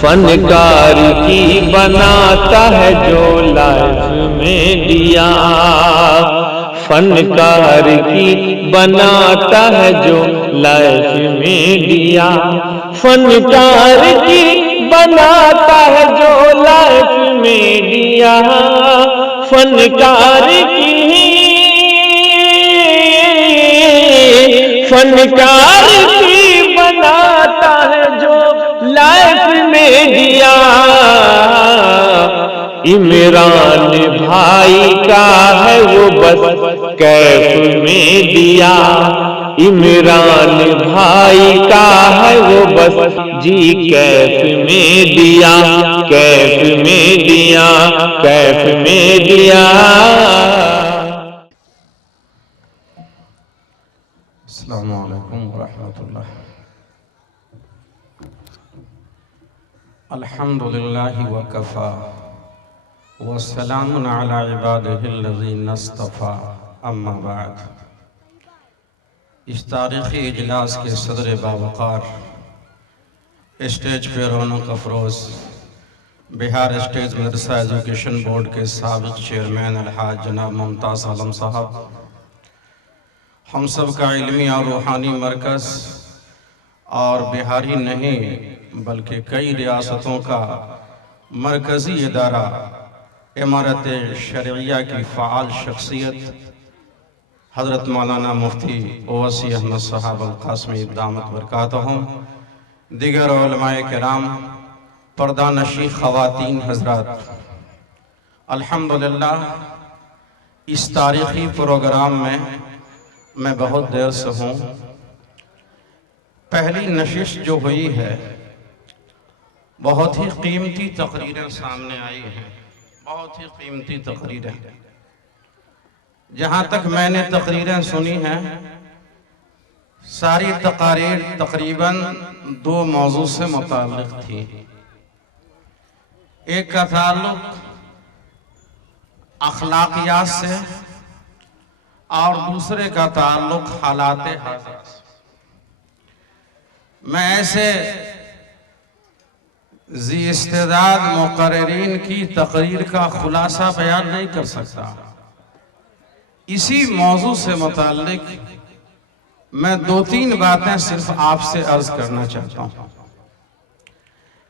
فنکار کی بناتا ہے جو لائف میں دیا، فنکار کی بناتا ہے جو لائف میں دیا، فنکار کی بناتا ہے جو لائف میں دیا، فنکار کی بناتا ہے جو لائف میں دیا۔ عمران بھائی کا ہے وہ بس کیف میں دیا، عمران بھائی کا ہے وہ بس جی کیف میں دیا، کیف میں دیا، کیف میں دیا۔ السلام علیکم ورحمۃ اللہ۔ الحمدللہ وکفا والسلام علی عبادہ الذین اصطفیٰ، اما بعد۔ اس تاریخی اجلاس کے صدر باوقار، اسٹیج پہ رونق افروز بہار اسٹیج مدرسہ ایجوکیشن بورڈ کے سابق چیئرمین الحاج جناب ممتاز عالم صاحب، ہم سب کا علمی اور روحانی مرکز اور بہاری نہیں بلکہ کئی ریاستوں کا مرکزی ادارہ امارت شرعیہ کی فعال شخصیت حضرت مولانا مفتی اویسی احمد صاحب القاسمی دامت برکاتہم، دیگر علماء کرام، پردہ نشین خواتین حضرات، الحمدللہ اس تاریخی پروگرام میں بہت دیر سے ہوں۔ پہلی نشست جو ہوئی ہے بہت ہی قیمتی تقریریں سامنے آئی ہیں، بہت ہی قیمتی تقریریں۔ جہاں تک میں نے تقریریں سنی ہیں، ساری تقاریر تقریباً دو موضوع سے متعلق تھی۔ ایک کا تعلق اخلاقیات سے اور دوسرے کا تعلق حالات حاضرہ سے۔ میں ایسے ذی استعداد مقررین کی تقریر کا خلاصہ بیان نہیں کر سکتا۔ اسی موضوع سے متعلق میں دو تین باتیں صرف آپ سے عرض کرنا چاہتا ہوں۔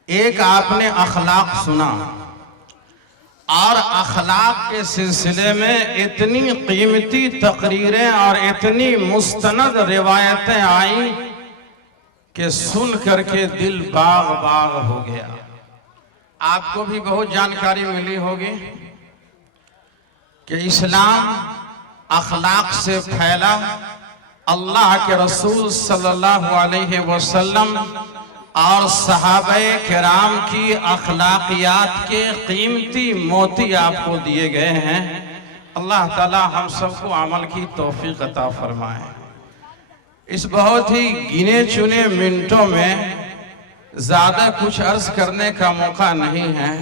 ایک، آپ نے اخلاق سنا اور اخلاق کے سلسلے میں اتنی قیمتی تقریریں اور اتنی مستند روایتیں آئیں کہ سن کر کے دل باغ باغ ہو گیا۔ آپ کو بھی بہت جانکاری ملی ہوگی کہ اسلام اخلاق سے پھیلا، اللہ کے رسول صلی اللہ علیہ وسلم اور صحابہ کرام کی اخلاقیات کے قیمتی موتی آپ کو دیے گئے ہیں۔ اللہ تعالی ہم سب کو عمل کی توفیق عطا فرمائے۔ اس بہت ہی گنے چنے منٹوں میں زیادہ کچھ عرض کرنے کا موقع نہیں ہے۔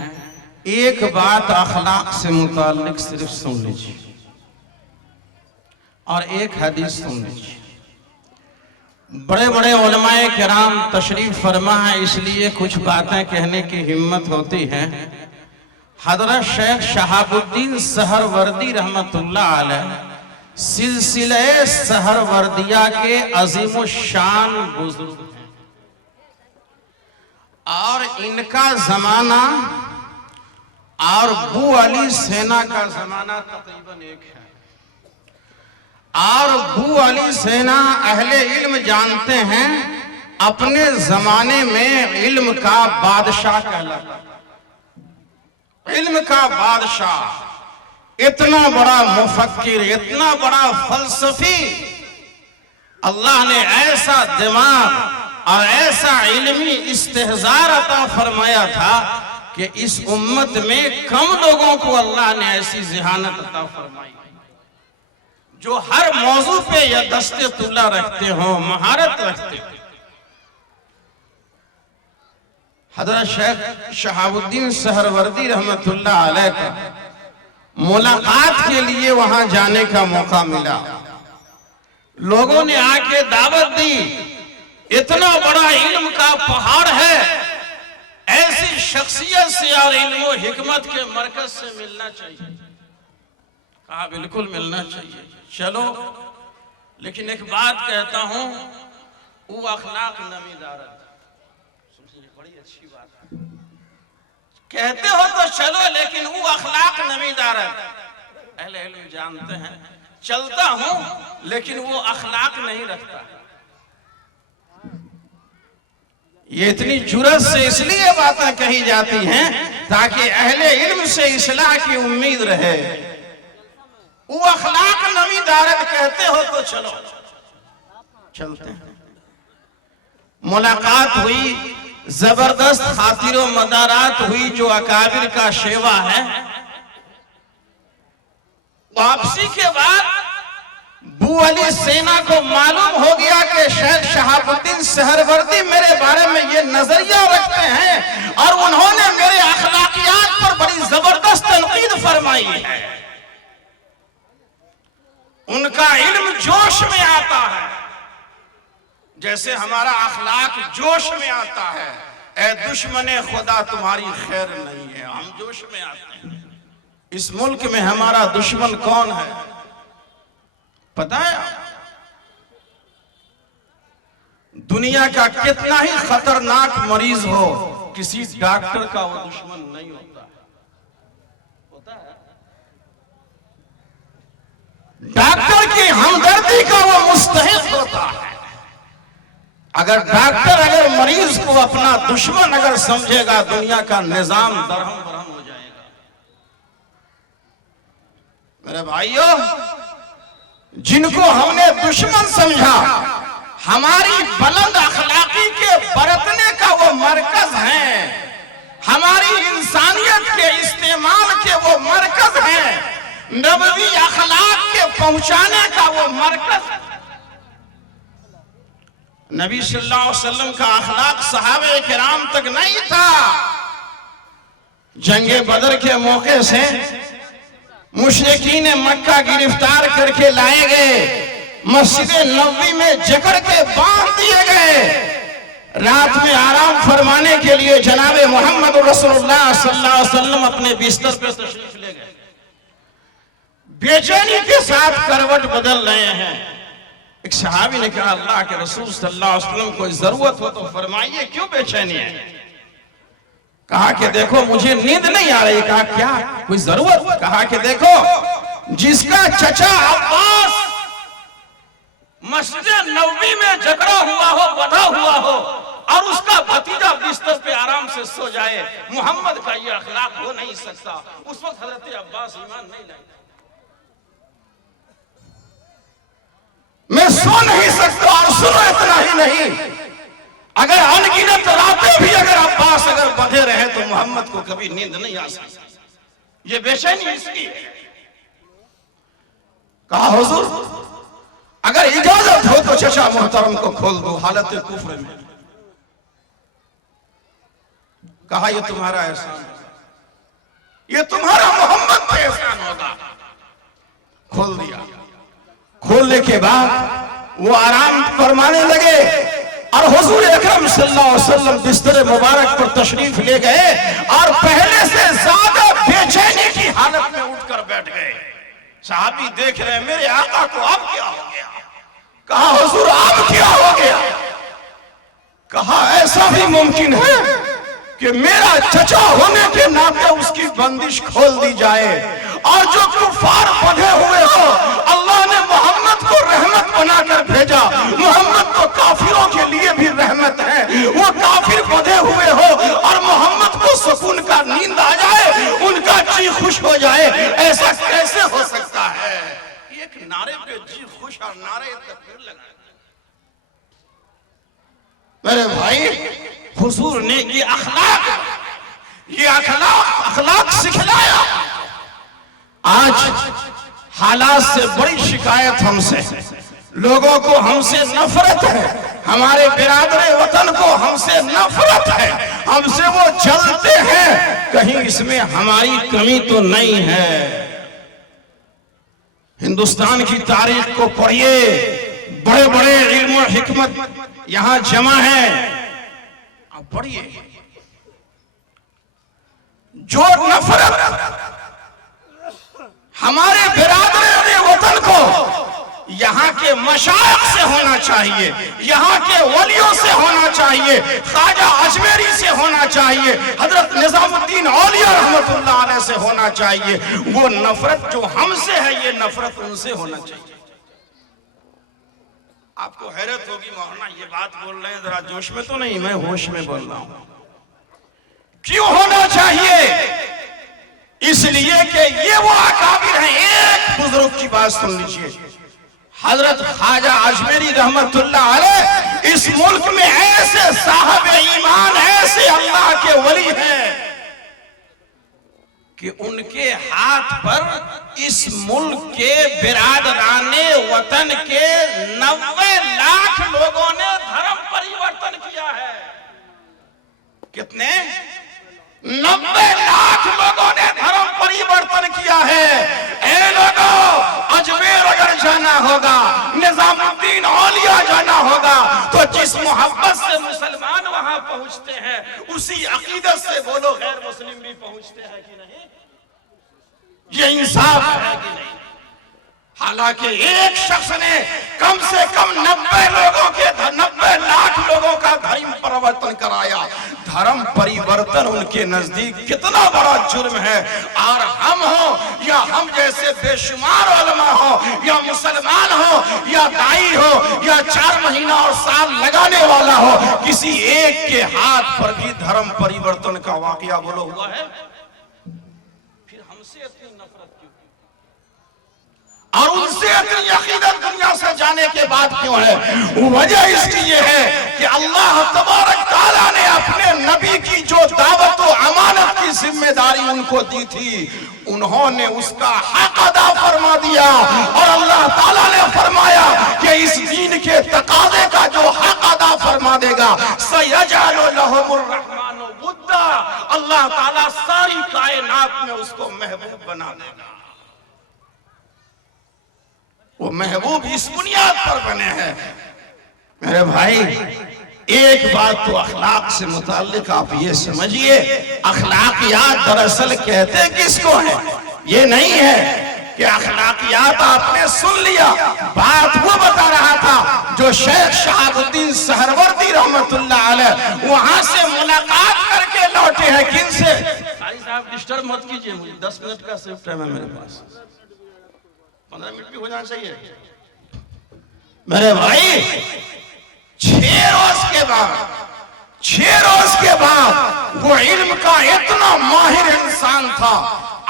ایک بات اخلاق سے متعلق صرف سن لیجیے اور ایک حدیث سن لیجیے۔ بڑے بڑے علماء کرام تشریف فرما ہے، اس لیے کچھ باتیں کہنے کی ہمت ہوتی ہے۔ حضرت شیخ شہاب الدین سہروردی رحمت اللہ علیہ سلسلہ سہروردیہ کے عظیم الشان بزرگ ہیں، اور ان کا زمانہ اور بو علی سینا کا زمانہ تقریباً ایک ہے۔ اور بو علی سینا اہل علم جانتے ہیں اپنے زمانے میں علم کا بادشاہ کہلاتا، علم کا بادشاہ، اتنا بڑا مفکر، اتنا بڑا فلسفی، اللہ نے ایسا دماغ اور ایسا علمی استحضار عطا فرمایا تھا کہ اس امت میں کم لوگوں کو اللہ نے ایسی ذہانت عطا فرمائی جو ہر موضوع پہ یا دست طلع رکھتے ہوں، مہارت رکھتے ہوں۔ حضرت شیخ شہاب الدین سہروردی رحمت اللہ علیہ کا ملاقات کے لیے وہاں جانے کا موقع ملا۔ لوگوں نے آ کے دعوت دی، اتنا بڑا علم کا پہاڑ ہے، ایسی شخصیت سے اور علم و حکمت کے مرکز سے ملنا چاہیے. کہا بالکل ملنا چاہیے. چلو لیکن ایک بات کہتا ہوں، وہ اخلاق نمی دارد. بڑی اچھی بات ہے، کہتے ہو تو چلو لیکن وہ اخلاق نمی دارد. اہل علم جانتے ہیں چلتا ہوں لیکن وہ اخلاق نہیں رکھتا. یہ اتنی جرأت سے اس لیے باتیں کہی جاتی ہیں تاکہ اہل علم سے اصلاح کی امید رہے. وہ اخلاق نمی دارد کہتے ہو تو چلو، چلتے ہیں. ملاقات ہوئی، زبردست خاطر و مدارات ہوئی جو اکابر کا شیوا ہے. واپسی کے بعد بو علی سینا کو معلوم ہو گیا کہ شیخ شہاب الدین سہروردی میرے بارے میں یہ نظریہ رکھتے ہیں اور انہوں نے میرے اخلاقیات پر بڑی زبردست تنقید فرمائی ہے. ان کا علم جوش میں آتا ہے جیسے ہمارا اخلاق جوش میں آتا ہے. اے دشمن خدا تمہاری خیر نہیں ہے. ہم جوش میں آتے ہیں. اس ملک میں ہمارا دشمن کون ہے پتہ ہے؟ دنیا کا کتنا ہی خطرناک مریض ہو، کسی ڈاکٹر کا وہ دشمن نہیں ہوتا ہے. ڈاکٹر کی ہمدردی کا وہ مستحق ہوتا ہے. اگر ڈاکٹر مریض کو اپنا دشمن اگر سمجھے گا، دنیا کا نظام درہم برہم ہو جائے گا. میرے بھائیو، جن کو ہم نے دشمن سمجھا، ہماری بلند اخلاقی کے برتنے کا وہ مرکز ہیں، ہماری انسانیت کے استعمال کے وہ مرکز ہیں، نبوی اخلاق کے پہنچانے کا وہ مرکز. نبی صلی اللہ علیہ وسلم کا اخلاق صحابہ کرام تک نہیں تھا. جنگ بدر کے موقع سے مشرکین مکہ گرفتار کر کے لائے گئے، مسجد نبوی میں جکڑ کے باندھ دیے گئے. رات میں آرام فرمانے کے لیے جناب محمد رسول اللہ صلی اللہ علیہ وسلم اپنے بستر پہ تشریف لے گئے. بے چینی کے ساتھ کروٹ بدل رہے ہیں. ایک صحابی نے کہا اللہ کے رسول صلی اللہ علیہ وسلم کوئی ضرورت ہو تو فرمائیے، کیوں بے چینی ہے؟ کہا کہ دیکھو مجھے نیند نہیں آ رہی. کہا کیا کوئی ضرورت؟ کہا کہ دیکھو جس کا چچا عباس مسجد نبوی میں جکڑا ہوا ہو، بدھا ہوا ہو، اور اس کا بھتیجا بستر پہ آرام سے سو جائے، محمد کا یہ اخلاق ہو نہیں سکتا. اس وقت حضرت عباس ایمان نہیں لائے. میں سو نہیں سکتا اور سنو اتنا ہی نہیں، اگر انگنت راتیں بھی اگر عباس اگر بدھے رہے تو محمد کو کبھی نیند نہیں آ سکتی. یہ بے چینی اس کی ہے. کہا حضور اگر اجازت ہو تو چچا محترم کو کھول دو حالت کفر میں. کہا یہ تمہارا احسان ہے، یہ تمہارا محمد پہ احسان ہوگا. کھول دیا. کھولنے کے بعد وہ آرام فرمانے لگے اور حضور اکرم صلی اللہ علیہ وسلم بستر مبارک پر تشریف لے گئے اور پہلے سے زیادہ بے چینی کی حالت میں اٹھ کر بیٹھ گئے. صحابی دیکھ رہے ہیں میرے آقا کو اب کیا ہو گیا. کہا حضور اب کیا ہو گیا؟ کہا ایسا بھی ممکن ہے کہ میرا چچا ہونے کے ناطے اس کی بندش کھول دی جائے، اور جو کفار بندھے ہوئے ہو اللہ نے محمد کو رحمت بنا کر بھیجا. محمد تو کافروں کے لیے بھی رحمت ہے. وہ کافر بندھے ہوئے ہو اور محمد کو سکون کا نیند آ جائے، ان کا جی خوش ہو جائے. ایسا کیسے ہو سکتا ہے؟ ایک نعرے پہ جی خوش اور نعرے تکبیر لگا. میرے بھائی حضور نے یہ اخلاق سکھلایا. آج حالات سے بڑی شکایت ہم سے، لوگوں کو ہم سے نفرت ہے، ہمارے برادر وطن کو ہم سے نفرت ہے، ہم سے وہ جلتے ہیں. کہیں اس میں ہماری کمی تو نہیں ہے. ہندوستان کی تاریخ کو پڑھیے، بڑے بڑے علم و حکمت یہاں جمع ہیں. اب پڑھیے جو نفرت ہمارے برادران وطن کو یہاں کے مشائخ سے ہونا چاہیے، یہاں کے ولیوں سے ہونا چاہیے، خواجہ اجمیری سے ہونا چاہیے، حضرت نظام الدین اولیاء رحمت اللہ علیہ سے ہونا چاہیے، وہ نفرت جو ہم سے ہے یہ نفرت ان سے ہونا چاہیے۔ آپ کو حیرت ہوگی مولانا یہ بات بول رہے ہیں ذرا جوش میں تو نہیں، میں ہوش میں بول رہا ہوں۔ کیوں ہونا چاہیے؟ اس لیے کہ یہ وہ اکابر ہیں۔ ایک بزرگ کی بات سن لیجئے، حضرت خواجہ اجمیری رحمت اللہ علیہ اس ملک میں ایسے صاحب ایمان، ایسے اللہ کے ولی ہیں کہ ان کے ہاتھ پر اس ملک کے برادران وطن کے 90 لاکھ لوگوں نے دھرم پریورتن کیا ہے۔ کتنے؟ 90 لاکھ لوگوں نے دھرم پریورتن کیا ہے۔ اے لوگوں، اجمیر اگر جانا ہوگا، نظام الدین اولیاء جانا ہوگا تو جس محبت سے مسلمان وہاں پہنچتے ہیں اسی عقیدت سے بولو غیر مسلم بھی پہنچتے ہیں کہ نہیں؟ یہ انصاف ہے کہ نہیں؟ حالانکہ ایک شخص نے کم سے کم 90 لاکھ لوگوں کا دھرم پریورتن کرایا۔ دھرم پریورتن ان کے نزدیک کتنا بڑا جرم ہے، اور ہم ہوں یا ہم جیسے بے شمار علماء ہوں یا مسلمان ہوں یا دائی ہو یا 4 مہینہ اور سال لگانے والا ہو، کسی ایک کے ہاتھ پر بھی دھرم پریورتن کا واقعہ بولو ہوا ہے؟ پھر ہم سے اتنی نفرت کیوں اور ان سے اتنی عقیدت دنیا سے جانے کے بعد کیوں ہے؟ وجہ اس کی یہ ہے کہ اللہ تبارک تعالیٰ نے اپنے نبی کی جو دعوت و امانت کی ذمہ داری ان کو دی تھی، انہوں نے اس کا حق ادا فرما دیا، اور اللہ تعالیٰ نے فرمایا کہ اس دین کے تقاضے کا جو حق ادا فرما دے گا سَيَجْعَلُ لَهُمُ الرَّحْمَنُ وُدًّا، اللہ تعالیٰ ساری کائنات میں اس کو محبوب بنا دے گا۔ وہ محبوب اس بنیاد پر بنے ہیں۔ میرے بھائی، ایک بات تو اخلاق سے متعلق آپ یہ سمجھئے، اخلاقیات دراصل کہتے کس کو ہیں؟ یہ نہیں ہے کہ اخلاقیات آپ نے سن لیا، بات وہ بتا رہا تھا جو شیخ شہاب الدین سہروردی رحمت اللہ علیہ وہاں سے ملاقات کر کے لوٹے ہیں۔ کن سے؟ بھائی صاحب ڈسٹرب مت کیجئے، مجھے 10 منٹ کا صرف ٹائم ہے میرے پاس، 15 منٹ بھی ہو جانا چاہیے۔ میرے بھائی، 6 روز کے بعد وہ علم کا اتنا ماہر انسان تھا،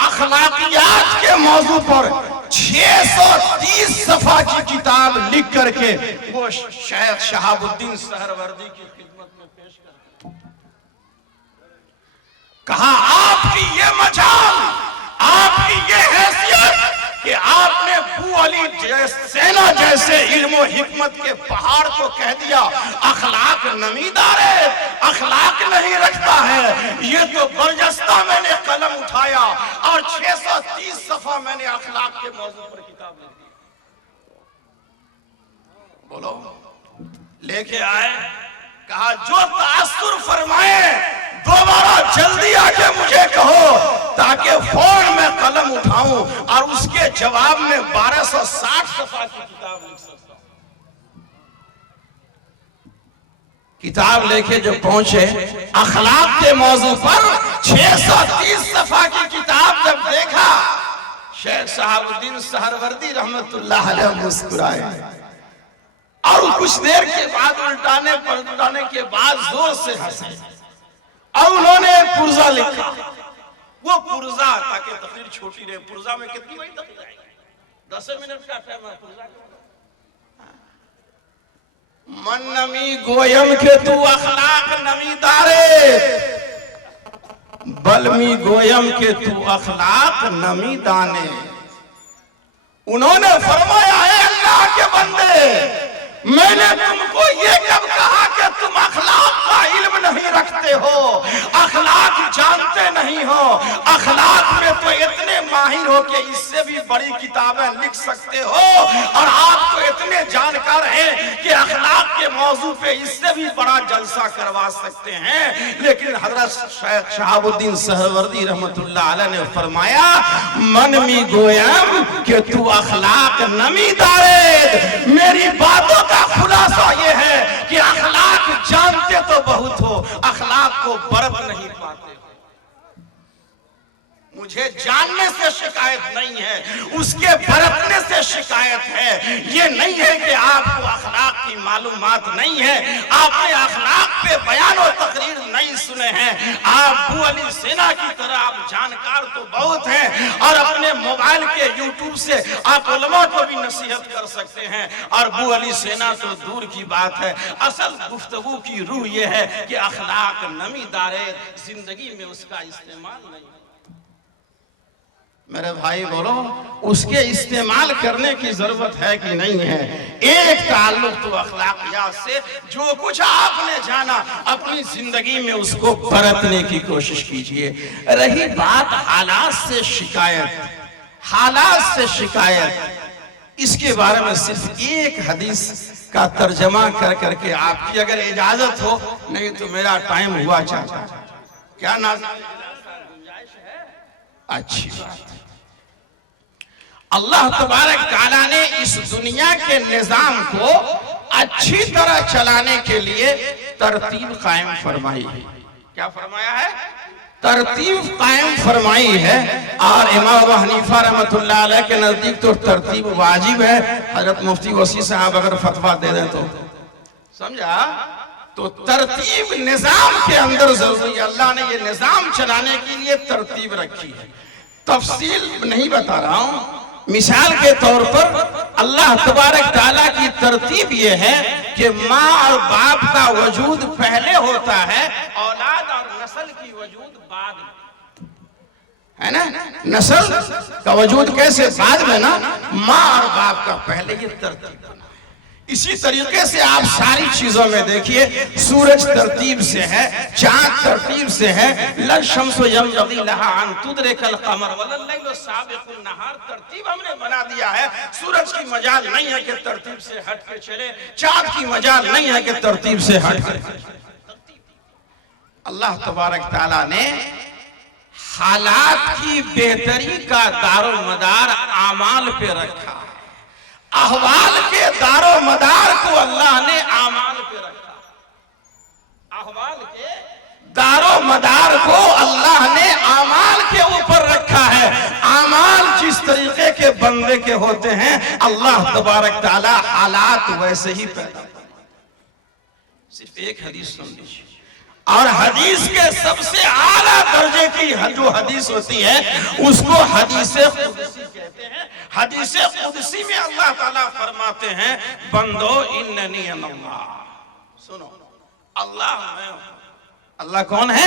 اخلاقیات کے موضوع پر 630 صفحہ کی کتاب لکھ کر کے وہ شیخ شہاب الدین سہروردی کی خدمت میں پیش کر کہا آپ کی یہ مجال، آپ کی یہ حیثیت کہ آپ نے ابو علی سینا جیسے علم و حکمت کے پہاڑ کو کہہ دیا اخلاق نمیدار ہے، اخلاق نہیں رکھتا ہے۔ یہ تو برجستہ میں نے قلم اٹھایا اور 630 صفحہ میں نے اخلاق کے موضوع پر کتاب لکھ دی۔ بولو، لے کے آئے، کہا جو تاثر فرمائے دوبارہ جلدی آکے مجھے کہو تاکہ فوراً میں قلم اٹھاؤں اور اس کے جواب میں 1260 صفحہ کی کتاب لکھ سکتا ہوں۔ کتاب لے کے جو پہنچے اخلاق کے موضوع پر 630 صفحہ کی کتاب جب دیکھا، شیخ شہاب الدین سہروردی رحمت اللہ علیہ مسکرائے اور کچھ دیر کے بعد الٹانے پلٹانے کے بعد زور سے ہنسے، اور انہوں نے ایک پرزہ لکھا۔ وہ پرزہ، تاکہ تقریر چھوٹی رہے، پرزہ میں کتنی بڑی تقریر آئی گی؟ 10 منٹ کا ٹائم ہے پرزہ کا۔ من نمی گویم کہ تو اخلاق نمی دارے، بلمی گویم کہ تو اخلاق نمی دانے۔ انہوں نے فرمایا ہے اللہ کے بندے، میں نے تم کو یہ کب کہا کہ تم اخلاق کا علم نہیں رکھتے ہو، اخلاق جانتے نہیں نہیں ہو، اخلاق میں تو اتنے ماہر ہو کہ اس سے بھی بڑی کتابیں لکھ سکتے ہو، اور آپ تو اتنے جانکار ہیں کہ اخلاق کے موضوع پہ اس سے بھی بڑا جلسہ کروا سکتے ہیں۔ لیکن حضرت شیخ شہاب الدین سہروردی رحمت اللہ علیہ نے فرمایا من می گویم کہ تو اخلاق نمی دارید۔ میری باتوں کا خلاصہ یہ ہے کہ اخلاق جانتے تو بہت ہو، اخلاق کو برت نہیں پاتے ہو۔ مجھے جاننے سے شکایت نہیں ہے، اس کے برتنے سے شکایت ہے۔ یہ نہیں ہے کہ آپ کو اخلاق کی معلومات نہیں ہے، آپ نے اخلاق پہ بیان و تقریر نہیں سنے ہیں۔ آپ ابو علی سینا کی طرح آپ جانکار تو بہت ہیں، اور اپنے موبائل کے یوٹیوب سے آپ علماء کو بھی نصیحت کر سکتے ہیں، اور ابو علی سینا تو دور کی بات ہے۔ اصل گفتگو کی روح یہ ہے کہ اخلاق نمی دارے، زندگی میں اس کا استعمال نہیں۔ میرے بھائی بولو، اس کے استعمال کرنے کی ضرورت ہے کہ نہیں ہے؟ ایک تعلق تو اخلاقیات سے، جو کچھ آپ نے جانا اپنی زندگی میں اس کو برتنے کی کوشش کیجئے۔ رہی بات حالات سے شکایت، حالات سے شکایت، اس کے بارے میں صرف ایک حدیث کا ترجمہ کر کے آپ کی اگر اجازت ہو، نہیں تو میرا ٹائم ہوا چاہتا ہے۔ کیا ناظرین اچھی بات۔ اللہ تبارک تعالیٰ نے اس دنیا کے نظام کو اچھی طرح چلانے کے لیے ترتیب قائم فرمائی ہے۔ کیا فرمایا ہے؟ ترتیب قائم فرمائی ہے، اور امام ابو حنیفہ رحمت اللہ علیہ کے نزدیک تو ترتیب واجب ہے۔ حضرت مفتی وسیع صاحب اگر فتویٰ دے دیں تو سمجھا؟ تو ترتیب نظام کے اندر ضروری ہے۔ اللہ نے یہ نظام چلانے کے لیے ترتیب رکھی ہے۔ تفصیل نہیں بتا رہا ہوں، مثال کے طور پر اللہ تبارک تعالیٰ کی ترتیب یہ ہے کہ ماں اور باپ کا وجود پہلے ہوتا ہے، اولاد اور نسل کی وجود بعد میں، ہے نا؟ نسل کا وجود کیسے بعد میں نا، ماں اور باپ کا پہلے یہ ترتیب بنا۔ اسی طریقے سے آپ ساری چیزوں میں دیکھیے، سورج ترتیب سے ہے، چاند ترتیب سے ہے، لا الشمس ينبغي لها ان تدرك القمر ولا الليل سابق النهار، ترتیب ہم نے بنا دیا ہے۔ سورج کی مجال نہیں ہے کہ ترتیب سے ہٹ کے چلے، چاند کی مجال نہیں ہے کہ ترتیب سے ہٹ کے چلے۔ اللہ تبارک تعالیٰ نے حالات کی بہتری کا دار و مدار اعمال پہ رکھا، احوال کے دار و مدار کو اللہ نے اعمال پہ رکھا۔ احوال کے دار و مدار کو اللہ نے اعمال کے اوپر رکھا ہے۔ اعمال جس طریقے کے بندے کے ہوتے ہیں، اللہ تبارک تعالی حالات ویسے ہی پیدا کرتا ہے۔ صرف ایک حدیث سن لیجیے، اور حدیث کے سب سے اعلیٰ درجے کی جو حدیث ہوتی ہے اس کو حدیث قدسی کہتے ہیں۔ حدیث قدسی میں اللہ تعالیٰ فرماتے ہیں بندو اننی انا اللہ، سنو اللہ میں ہوں۔ اللہ کون ہے؟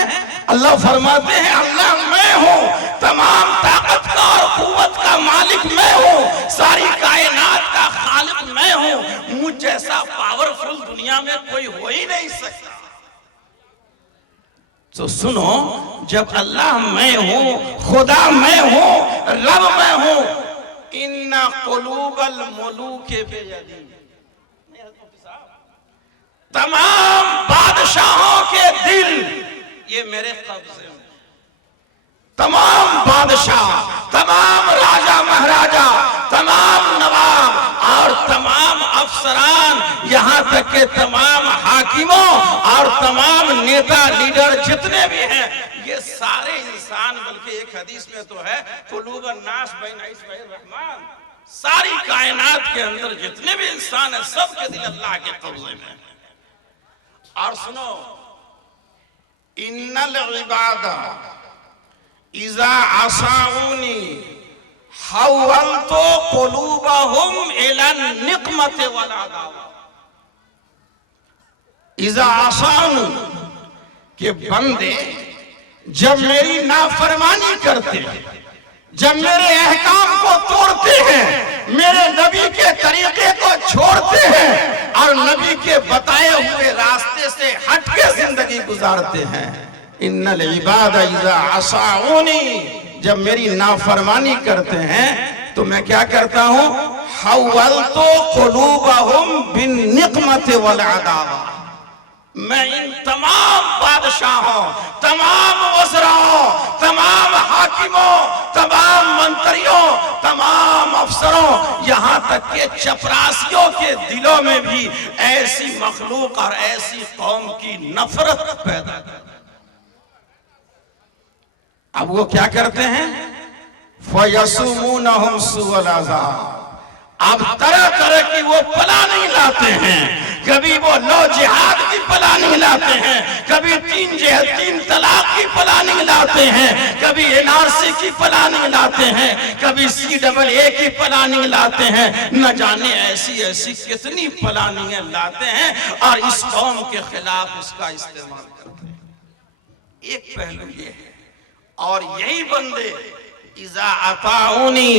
اللہ فرماتے ہیں اللہ میں ہوں، تمام طاقت کا اور قوت کا مالک میں ہوں، ساری کائنات کا خالق میں ہوں، مجھ جیسا پاورفل دنیا میں کوئی ہو ہی نہیں سکتا۔ تو سنو، جب اللہ میں ہوں، خدا میں ہوں، رب میں ہوں، ان قلوب الملوک بیدی، تمام بادشاہوں کے دل یہ میرے قبضے میں، تمام بادشاہ، تمام راجہ مہاراجہ، تمام نواب اور تمام افسران، یہاں تک کہ تمام حاکموں اور تمام نیتا لیڈر جتنے بھی ہیں، یہ سارے انسان، بلکہ ایک حدیث میں تو ہے قلوب الناس بین اصبع الرحمن، ساری کائنات کے اندر جتنے بھی انسان ہیں سب کے دل اللہ کے قبضے میں۔ اور سنو، ان العباد اذا عصونی حولت قلوبهم الى النقمة والعداوة، اذا عصونی کہ بندے جب میری نافرمانی کرتے ہیں، جب میرے احکام کو توڑتے ہیں، میرے نبی کے طریقے کو چھوڑتے ہیں اور نبی کے بتائے ہوئے راستے سے ہٹ کے زندگی گزارتے ہیں، ان العباد اذا عصونی، جب میری نافرمانی کرتے ہیں تو میں کیا کرتا ہوں؟ حولت قلوبہم بالنقمۃ والعداوہ، میں ان تمام بادشاہوں، تمام وزراؤں، تمام حاکموں، تمام منتریوں، تمام افسروں، یہاں تک کہ چپراسیوں کے دلوں میں بھی ایسی مخلوق اور ایسی قوم کی نفرت پیدا کر۔ اب وہ کیا کرتے ہیں؟ فَيَسُومُونَهُمْ سُوءَ الْعَذَابِ، اب طرح طرح کی وہ پلاننگ لاتے ہیں، کبھی وہ لو جہاد کی پلاننگ لاتے ہیں، کبھی تین طلاق کی پلاننگ لاتے ہیں، کبھی NRC کی پلاننگ لاتے ہیں، کبھی CAA کی پلاننگ لاتے ہیں، نہ جانے ایسی ایسی کتنی پلاننگیں لاتے ہیں اور اس قوم کے خلاف اس کا استعمال کرتے ہیں۔ ایک پہلو یہ ہے، اور یہی بندے اذا اطاعونی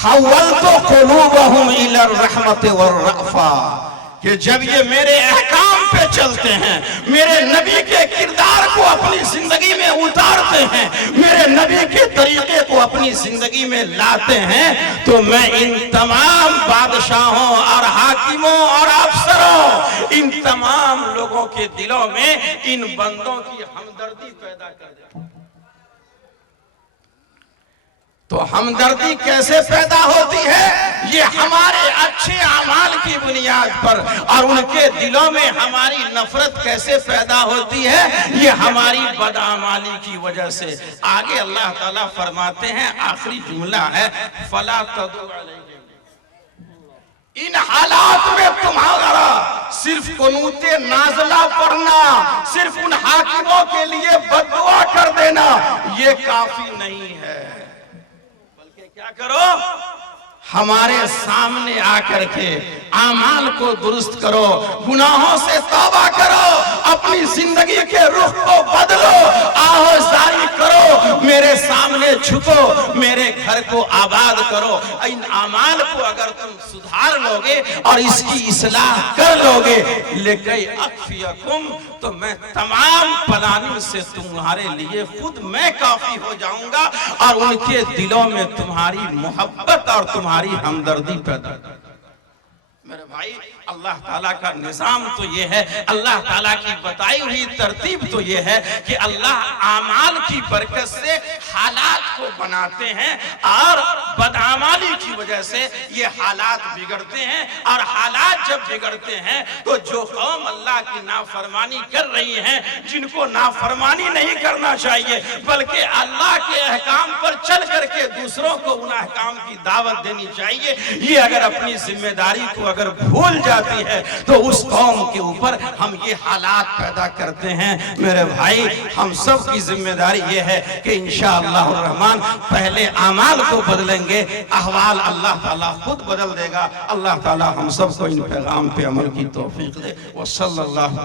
حولت قلوبہم الی الرحمت والرأفہ، کہ جب یہ میرے احکام پہ چلتے ہیں، میرے نبی کے کردار کو اپنی زندگی میں اتارتے ہیں، میرے نبی کے طریقے کو اپنی زندگی میں لاتے ہیں، تو میں ان تمام بادشاہوں اور حاکموں اور افسروں، ان تمام لوگوں کے دلوں میں ان بندوں کی ہمدردی پیدا کر دیتا ہوں۔ تو ہمدردی کیسے پیدا ہوتی ہے؟ یہ ہمارے اچھے اعمال کی بنیاد پر، اور ان کے دلوں میں ہماری نفرت کیسے پیدا ہوتی ہے؟ یہ ہماری بدعمالی کی وجہ سے۔ آگے اللہ تعالیٰ فرماتے ہیں، آخری جملہ ہے فَلَا تَدُعُ عَلَيْهِمْ، ان حالات میں تمہارا صرف قنوت نازلہ پڑھنا، صرف ان حاکموں کے لیے بد دعا کر دینا یہ کافی نہیں ہے، کیا کرو؟ ہمارے سامنے آ کر کے اعمال کو درست کرو، گناہوں سے توبہ کرو، اپنی زندگی کے رخ کو بدلو، آہوازاری کرو، میرے سامنے جھکو، میرے گھر کو آباد کرو۔ ان اعمال کو اگر تم سدھار لوگے اور اس کی اصلاح کر لوگے، لِكَيْ أَكْفِيَكُمْ، تو میں تمام پلانوں سے تمہارے لیے خود میں کافی ہو جاؤں گا، اور ان کے دلوں میں تمہاری محبت اور تمہاری ہمدردی پیدا کر۔ میرے بھائی، اللہ تعالیٰ کا نظام تو یہ ہے، اللہ تعالیٰ کی بتائی ہوئی ترتیب تو یہ ہے کہ اللہ اعمال کی برکت سے حالات کو بناتے ہیں، اور بدعمالی کی وجہ سے یہ حالات بگڑتے ہیں، اور حالات جب بگڑتے ہیں تو جو قوم اللہ کی نافرمانی کر رہی ہیں، جن کو نافرمانی نہیں کرنا چاہیے بلکہ اللہ کے احکام پر چل کر کے دوسروں کو ان احکام کی دعوت دینی چاہیے، یہ اگر اپنی ذمہ داری کو اگر بھول جاتی ہے تو اس قوم کے اوپر ہم یہ حالات پیدا کرتے ہیں۔ میرے بھائی، ہم سب کی ذمہ داری یہ ہے کہ انشاءاللہ الرحمن پہلے اعمال کو بدلیں گے، احوال اللہ تعالیٰ خود بدل دے گا۔ اللہ تعالیٰ ہم سب کو ان پیغام پہ عمل کی توفیق دے۔ وصلی اللہ